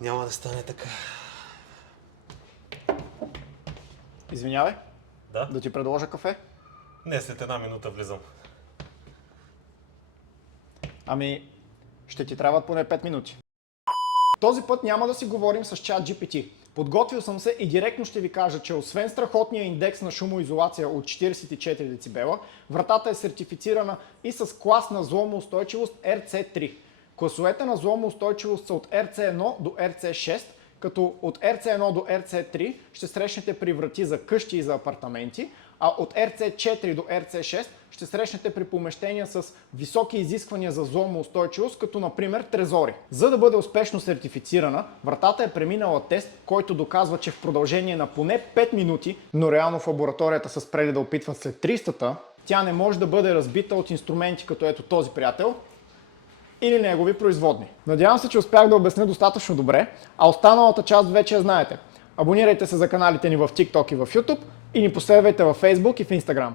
Няма да стане така. Извинявай, Да? да ти предложа кафе? Не, след една минута влизам. Ами, ще ти трябват поне 5 минути. Този път няма да си говорим с ChatGPT. Подготвил съм се и директно ще ви кажа, че освен страхотния индекс на шумоизолация от 44 децибела, вратата е сертифицирана и с клас на зломоустойчивост RC3. Класовете на зломоустойчивост са от RC1 до RC6, като от RC1 до RC3 ще срещнете при врати за къщи и за апартаменти, а от RC4 до RC6 ще срещнете при помещения с високи изисквания за зломоустойчивост, като например трезори. За да бъде успешно сертифицирана, вратата е преминала тест, който доказва, че в продължение на поне 5 минути, но реално в лабораторията са спрели да опитват след 300-та, тя не може да бъде разбита от инструменти като ето този приятел или негови производни. Надявам се, че успях да обясня достатъчно добре, а останалата част вече я знаете. Абонирайте се за каналите ни в TikTok и в YouTube и ни последвайте във Facebook и в Instagram.